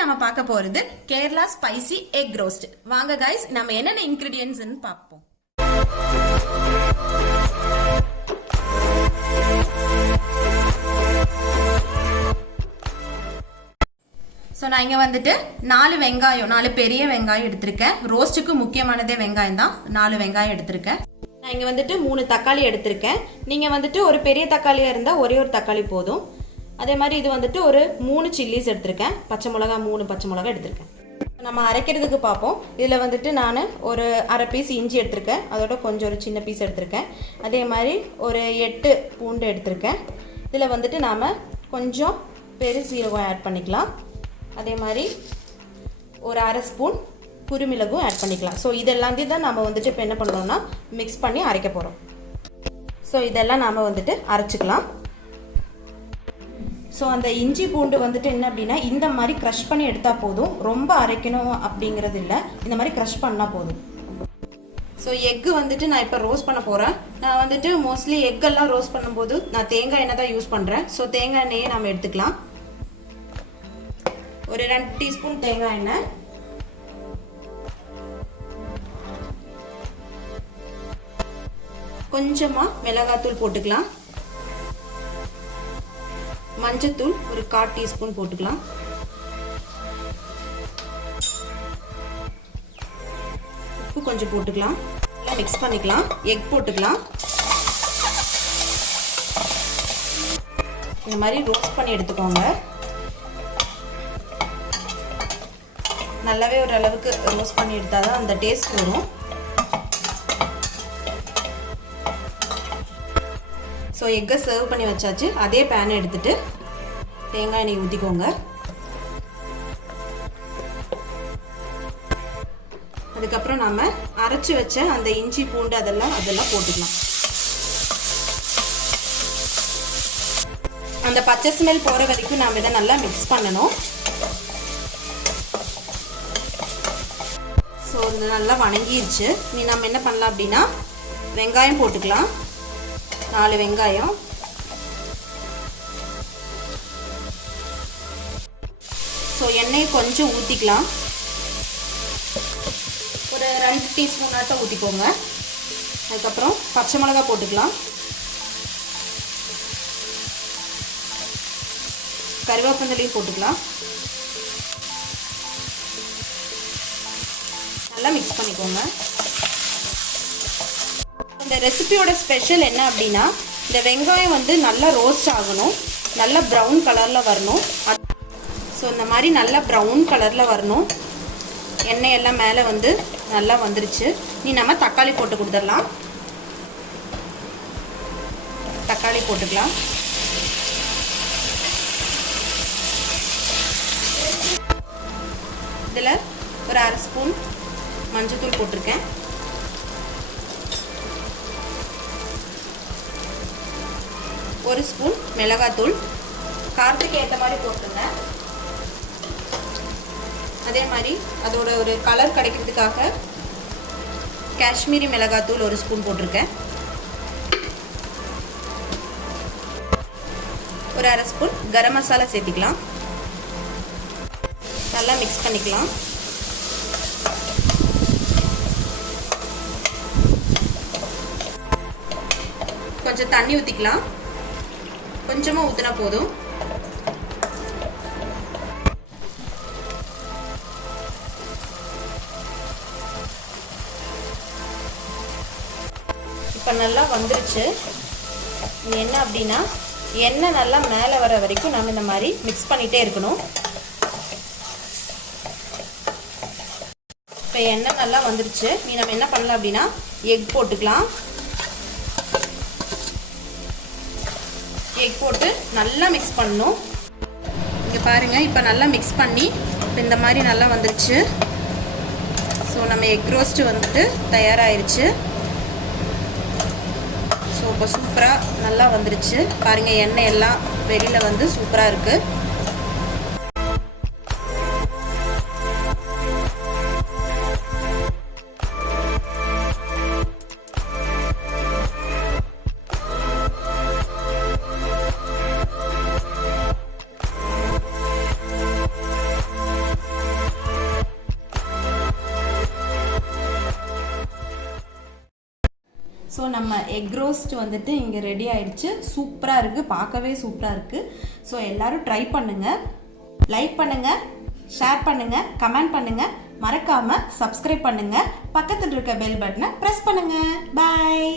நம்ம பார்க்க போறது கேரளா ஸ்பைசி எக் ரோஸ்ட். வாங்க गाइस, நம்ம என்னென்ன இன்கிரிடியன்ட்ஸ் ன்னு பார்ப்போம். நான் இங்க வந்துட்டு 4 பெரிய வெங்காயம் எடுத்திருக்கேன். ரோஸ்ட்டுக்கு முக்கியமானதே வெங்காயம் தான். 4 வெங்காயம் எடுத்திருக்கேன். நான் இங்க வந்துட்டு 3 தக்காளி எடுத்திருக்கேன். நீங்க வந்துட்டு ஒரு பெரிய தக்காளியா இருந்தா ஒரே ஒரு தக்காளி போதும். அதே மாதிரி இது வந்துட்டு ஒரு 3 சில்லிஸ் எடுத்திருக்கேன். பச்சை மிளகா 3 பச்சை மிளகா எடுத்திருக்கேன். நம்ம அரைக்கிறதுக்கு பார்ப்போம். இதில் வந்துட்டு நான் ஒரு அரை பீஸ் இஞ்சி எடுத்திருக்கேன். அதோட கொஞ்சம் ஒரு சின்ன பீஸ் எடுத்திருக்கேன். அதே மாதிரி ஒரு 8 பூண்டு எடுத்திருக்கேன். இதில் வந்துட்டு நாம் கொஞ்சம் பெருசீரகம் ஆட் பண்ணிக்கலாம். அதே மாதிரி ஒரு அரை ஸ்பூன் குருமிளகும் ஆட் பண்ணிக்கலாம். ஸோ இதெல்லாத்தையும் தான் நம்ம வந்துட்டு இப்போ என்ன பண்ணுறோம்னா மிக்ஸ் பண்ணி அரைக்க போகிறோம். ஸோ இதெல்லாம் நாம் வந்துட்டு அரைச்சிக்கலாம். ஸோ அந்த இஞ்சி பூண்டு வந்துட்டு என்ன அப்படின்னா இந்த மாதிரி க்ரஷ் பண்ணி எடுத்தால் போதும். ரொம்ப அரைக்கணும் அப்படிங்கிறது இல்லை, இந்த மாதிரி க்ரஷ் பண்ணால் போதும். ஸோ எக்கு வந்துட்டு நான் இப்போ ரோஸ்ட் பண்ண போகிறேன். நான் வந்துட்டு மோஸ்ட்லி எக்கெல்லாம் ரோஸ்ட் பண்ணும்போது நான் தேங்காய் எண்ணெய் தான் யூஸ் பண்ணுறேன். ஸோ தேங்காய் எண்ணெயை நம்ம எடுத்துக்கலாம். ஒரு 2 டீஸ்பூன் தேங்காய் எண்ணெய், கொஞ்சமாக மிளகாத்தூள் போட்டுக்கலாம். மஞ்சத்தூள் ஒரு 1/4 டீஸ்பூன் போட்டுக்கலாம். உப்பு கொஞ்சம் போட்டுக்கலாம். நல்லா மிக்ஸ் பண்ணிக்கலாம். எக் போட்டுக்கலாம். இந்த மாதிரி ரோஸ்ட் பண்ணி எடுத்துக்கோங்க. நல்லாவே ஒரு அளவுக்கு ரோஸ்ட் பண்ணி எடுத்தாதான் அந்த டேஸ்ட் வரும். ஸோ எக்கை சர்வ் பண்ணி வச்சாச்சு. அதே பேனை எடுத்துட்டு தேங்காய் எண்ணெய் ஊற்றிக்கோங்க. அதுக்கப்புறம் நாம் அரைச்சி வச்ச அந்த இஞ்சி பூண்டு அதெல்லாம் போட்டுக்கலாம். அந்த பச்சை ஸ்மெல் போகிற வரைக்கும் நாம் இதை நல்லா மிக்ஸ் பண்ணணும். ஸோ இது நல்லா வணங்கிருச்சு. நீ நம்ம என்ன பண்ணலாம் அப்படின்னா வெங்காயம் போட்டுக்கலாம். 4 வெங்காயம், ஸோ எண்ணெயை கொஞ்சம் ஊற்றிக்கலாம். ஒரு 2 டீஸ்பூன் ஆட்டம் ஊற்றிக்கோங்க. அதுக்கப்புறம் பச்சை மிளகா போட்டுக்கலாம். கருவேப்பிலையும் போட்டுக்கலாம். நல்லா மிக்ஸ் பண்ணிக்கோங்க. இந்த ரெசிபியோட ஸ்பெஷல் என்ன அப்படின்னா இந்த வெங்காயம் வந்து நல்லா ரோஸ்ட் ஆகணும், நல்லா ப்ரௌன் கலரில் வரணும். ஸோ இந்த மாதிரி நல்லா ப்ரௌன் கலரில் வரணும். எண்ணெய் எல்லாம் மேலே வந்து நல்லா வந்துருச்சு. நம்ம தக்காளி போட்டு கொடுத்துடலாம். தக்காளி போட்டுக்கலாம். இதில் ஒரு அரை ஸ்பூன் மஞ்சத்தூள் போட்டிருக்கேன். ஒரு ஸ்பூன் மிளகாத்தூள், காரத்துக்கு ஏற்ற மாதிரி போட்டுருங்க. அதே மாதிரி அதோட ஒரு கலர் கிடைக்கிறதுக்காக காஷ்மீரி மிளகாத்தூள் ஒரு ஸ்பூன் போட்டிருக்கேன். ஒரு அரை ஸ்பூன் கரம் மசாலா சேர்த்திக்கலாம். நல்லா மிக்ஸ் பண்ணிக்கலாம். கொஞ்சம் தண்ணி ஊற்றிக்கலாம். கொஞ்சமாக ஊற்றினா போதும். இப்போ நல்லா வந்துருச்சு. என்ன அப்படின்னா எண்ணெய் நல்லா மேலே வர வரைக்கும் நம்ம இந்த மாதிரி மிக்ஸ் பண்ணிகிட்டே இருக்கணும். இப்போ எண்ணெய் நல்லா வந்துருச்சு. நம்ம என்ன பண்ணலாம் அப்படின்னா எக் போட்டுக்கலாம். எக் போட்டு நல்லா மிக்ஸ் பண்ணணும். இங்கே பாருங்கள், இப்போ நல்லா மிக்ஸ் பண்ணி இந்த மாதிரி நல்லா வந்துருச்சு. ஸோ நம்ம எக் ரோஸ்ட்டு வந்துட்டு தயாராகிருச்சு. ஸோ இப்போ சூப்பராக நல்லா வந்துருச்சு. பாருங்கள், எண்ணெய் எல்லாம் வெளியில் வந்து சூப்பராக இருக்குது. ஸோ நம்ம எக் ரோஸ்ட் வந்துட்டு இங்கே ரெடி ஆயிடுச்சு. சூப்பராக இருக்குது, பார்க்கவே சூப்பராக இருக்குது. ஸோ எல்லோரும் ட்ரை பண்ணுங்கள். லைக் பண்ணுங்கள், ஷேர் பண்ணுங்கள், கமெண்ட் பண்ணுங்கள், மறக்காமல் சப்ஸ்கிரைப் பண்ணுங்கள். பக்கத்தில் இருக்க பெல் பட்டனை ப்ரெஸ் பண்ணுங்கள். பாய்.